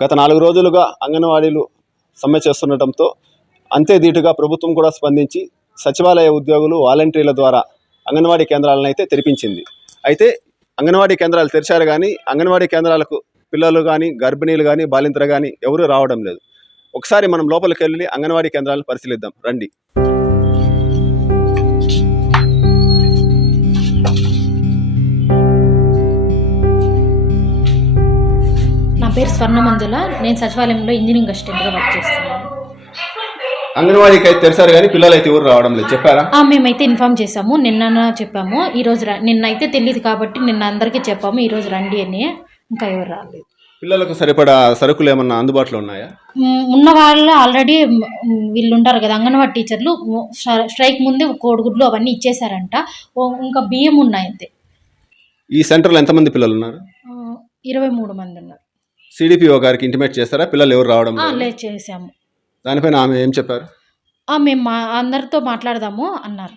గత 4 రోజులుగా అంగన్వాడీలు సమ్మె చేస్తుండటంతో అంతే ధీటుగా ప్రభుత్వం కూడా స్పందించి సచివాలయ ఉద్యోగులు వాలంటీర్ల ద్వారా అంగన్వాడీ కేంద్రాలను అయితే తెరిపించింది. అయితే అంగన్వాడీ కేంద్రాలు తెరిచారు కానీ అంగన్వాడీ కేంద్రాలకు పిల్లలు కానీ గర్భిణీలు కానీ బాలింతలు కానీ ఎవరూ రావడం లేదు. ఒకసారి మనం లోపలికి వెళ్ళి అంగన్వాడీ కేంద్రాలను పరిశీలిద్దాం రండి. నా పేరు స్వర్ణమంజుల. నేను సచివాలయంలో ఇంజనీరింగ్ అసిస్టెంట్గా వర్క్ చేస్తున్నాను. అంగన్వాడీకి అయితే తెరిచారు కానీ పిల్లలు అయితే ఎవరు రావడం లేదు, చెప్పారా? మేమైతే ఇన్ఫామ్ చేసాము, నిన్న చెప్పాము. ఈరోజు నిన్న అయితే తెలియదు కాబట్టి నిన్న అందరికీ చెప్పాము ఈరోజు రండి అని. ఇంకా ఎవరు రాలేదు. పిల్లలకు సరిపడా సరుకులు ఏమన్నా అందుబాటులో ఉన్నాయా? ఉన్న వాళ్ళు ఆల్రెడీ వీళ్ళు ఉంటారు కదా అంగన్వాడీ టీచర్లు, స్ట్రైక్ ముందే కోడిగుడ్లు అవన్నీ ఇచ్చేసారంట. ఇంకా బియ్యం ఉన్నాయి అంతే. ఈ సెంటర్లో ఎంతమంది పిల్లలు ఉన్నారు? 23 మంది ఉన్నారు. సిడిపిఓ గారికి ఇంటిమేట్ చేస్తారా పిల్లలు ఎవరు రావడం లేదు? చేసాము. దానిపైన ఆమె ఏం చెప్పారు? మేము అందరితో మాట్లాడదాము అన్నారు.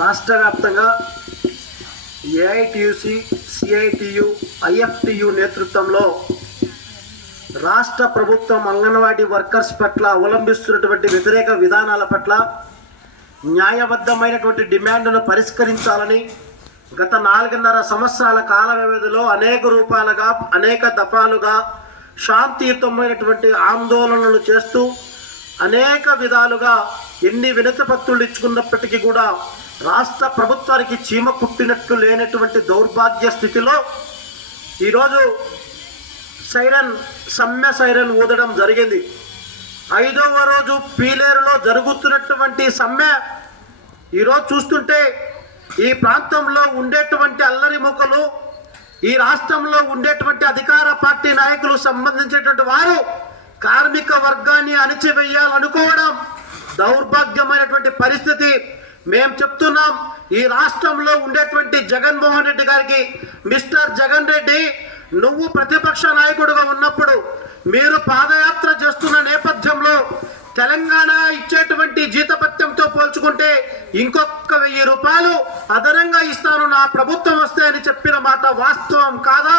రాష్ట్ర వ్యాప్తంగా ఏఐటియుసి, సిఐటియు, ఐఎఫ్టియు నేతృత్వంలో రాష్ట్ర ప్రభుత్వం అంగన్వాడీ వర్కర్స్ పట్ల అవలంబిస్తున్నటువంటి వ్యతిరేక విధానాల పట్ల న్యాయబద్ధమైనటువంటి డిమాండ్ను పరిష్కరించాలని గత 4.5 సంవత్సరాల కాల వ్యవధిలో అనేక రూపాలుగా అనేక దఫాలుగా శాంతియుతమైనటువంటి ఆందోళనలు చేస్తూ అనేక విధాలుగా ఎన్ని వినతిపత్రులు ఇచ్చుకున్నప్పటికీ కూడా రాష్ట్ర ప్రభుత్వానికి చీమ కుట్టినట్లు లేనటువంటి దౌర్భాగ్య స్థితిలో ఈరోజు సమ్మె సైరన్ ఊదడం జరిగింది. 5వ రోజు పీలేరులో జరుగుతున్నటువంటి సమ్మె ఈరోజు చూస్తుంటే ఈ ప్రాంతంలో ఉండేటువంటి అల్లరి ముఖలు, ఈ రాష్ట్రంలో ఉండేటువంటి అధికార పార్టీ నాయకులు సంబంధించినటువంటి వారు కార్మిక వర్గాన్ని అణిచివేయాలనుకోవడం దౌర్భాగ్యమైనటువంటి పరిస్థితి. మేము చెప్తున్నాం, ఈ రాష్ట్రంలో ఉండేటువంటి జగన్మోహన్ రెడ్డి గారికి, మిస్టర్ జగన్ రెడ్డి, నువ్వు ప్రతిపక్ష నాయకుడుగా ఉన్నప్పుడు మీరు పాదయాత్ర చేస్తున్న నేపథ్యంలో తెలంగాణ ఇచ్చేటువంటి జీతభత్యంతో పోల్చుకుంటే ఇంకొక 1000 రూపాయలు అదనంగా ఇస్తాను నా ప్రభుత్వం వస్తే అని చెప్పిన మాట వాస్తవం కాదా?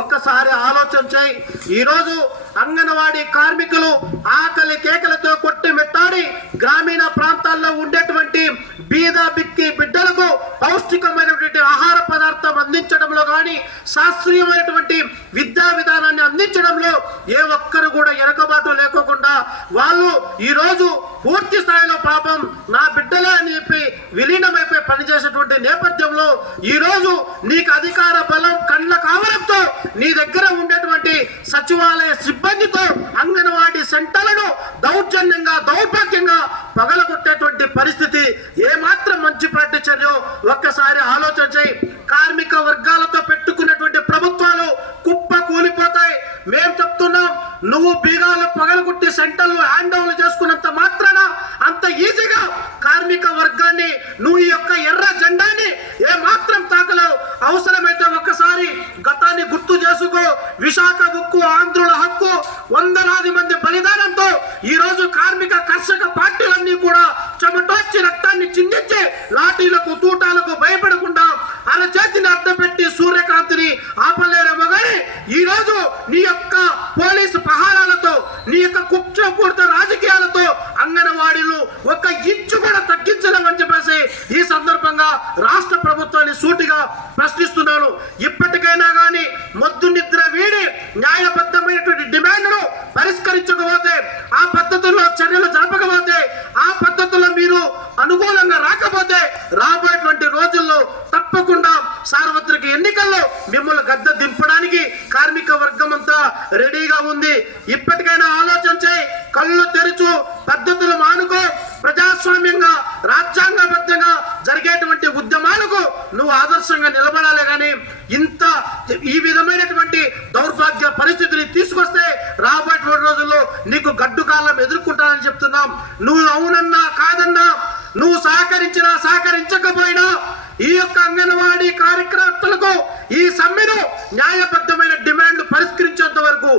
ఒక్కసారి ఆలోచన చేయి. ఈరోజు అంగన్వాడీ కార్మికులు ఆకలి కేకలతో కొట్టిమెట్టాడి గ్రామీణ ప్రాంతాల్లో ఉండేటువంటి బీద బిక్కి బిడ్డలకు పౌష్టికమైనటువంటి ఆహార పదార్థం అందించడంలో కానీ శాస్త్రీయమైనటువంటి విద్యా విధానాన్ని అందించడంలో ఏ ఒక్కరు కూడా వెనకబాటు లేకోకుండా వాళ్ళు ఈరోజు పూర్తి స్థాయిలో పాపం నా బిడ్డలే అని చెప్పి విలీనమైపోయి పనిచేసేటువంటి నేపథ్యంలో ఈరోజు నీకు అధికార బలం కండ్ల కావడంతో నీ దగ్గర ఉండేటువంటి సచివాలయ సిబ్బందితో అంగన్వాడీ సెంటర్లను దౌర్జన్యంగా దౌర్భాగ్యంగా పగలగొట్టేటువంటి పరిస్థితి ఏమాత్రం మంచి పార్టీ చర్య ఒక్కసారి ఆలోచన చేయి. కార్మిక వర్గాలతో పెట్టుకున్నటువంటి ప్రభుత్వాలు కుప్ప కూలిపోతాయి. మేము చెప్తున్నాం, నువ్వు బీగాలు పగలగొట్టి సెంటర్లు హ్యాండ్ ఓవర్లు చేసుకున్నంత మాత్రాన అంత ఈజీగా కార్మిక వర్గాన్ని నువ్వు ఈ యొక్క ఎర్ర జెండాని ఏమాత్రం తాకలేవు. అవసరమైతే ఒక్కసారి గతాన్ని గుర్తు చేసుకో. విశాఖ ఉక్కు ఆంధ్రుల హక్కు, వందలాది మంది బలిదానంతో ఈరోజు కార్మిక కర్షక పార్టీలన్నీ కూడా చెమటోచ్చి రక్తాన్ని చిందించి లాఠీలకు తూటాలకు భయపడకుండా అలా చేతిని అడ్డపెట్టి సూర్యకాంతిని ఆపలేరేమో కానీ ఈరోజు నీ యొక్క పోలీసు పహారాలతో, నీ యొక్క కుట్రపూరిత రాజకీయాలతో అంగన్వాడీలు 1 ఇంచు కూడా తగ్గించలేమని చెప్పేసి ఈ సందర్భంగా రాష్ట్ర ప్రభుత్వాన్ని సూటిగా ప్రశ్నిస్తున్నాను. ఇప్పటికైనా కానీ మొద్దు నిద్ర వీడి న్యాయబద్ధమైనటువంటి డిమాండ్ను పరిష్కరించకపోతే, ఆ పద్ధతుల్లో చర్యలు జరపకపోతే, ఆ పద్ధతుల్లో మీరు అనుకూలంగా రాకపోతే రాబోయేటువంటి రోజుల్లో తప్పకుండా సార్వత్రిక ఎన్నికల్లో మిమ్మల్ని గద్దె దింపడానికి కార్మిక వర్గం అంతా రెడీగా ఉంది. ఇప్పటికైనా ఆలోచన చేయి, కళ్ళు తెరుచు, పద్ధతులు మానుకో. ప్రజాస్వామ్యంగా రాజ్యాంగబద్ధంగా జరిగేటువంటి ఉద్యమాలకు నువ్వు ఆదర్శంగా నిలబడాలి. కానీ ఈ విధమైనటువంటి దౌర్భాగ్య పరిస్థితిని తీసుకొస్తే రాబోయేటువంటి రోజుల్లో నీకు గడ్డు కాలం ఎదుర్కొంటానని చెప్తున్నాం. నువ్వు అవునన్నా కాదన్నా, నువ్వు సహకరించినా సహకరించకపోయినా ఈ యొక్క అంగన్వాడీ కార్యకర్తలకు ఈ సమ్మెను న్యాయబద్ధమైన డిమాండ్లు పరిష్కరించేంత వరకు,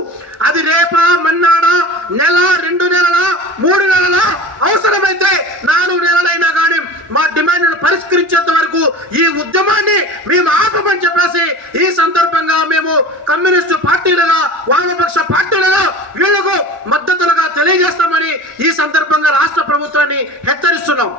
అది రేపా మన్నాడా, నెల, 2 నెలల, 3 నెలల, అవసరమైతే 4 నెలలైనా కానీ మా డిమాండ్ను పరిష్కరించేంత వరకు ఈ ఉద్యమాన్ని మేము ఆపమని చెప్పేసి ఈ సందర్భంగా మేము కమ్యూనిస్టు పార్టీలుగా వామపక్ష పార్టీలుగా వీళ్లకు మద్దతులుగా తెలియజేస్తామని ఈ సందర్భంగా రాష్ట్ర ప్రభుత్వాన్ని హెచ్చరిస్తున్నాం.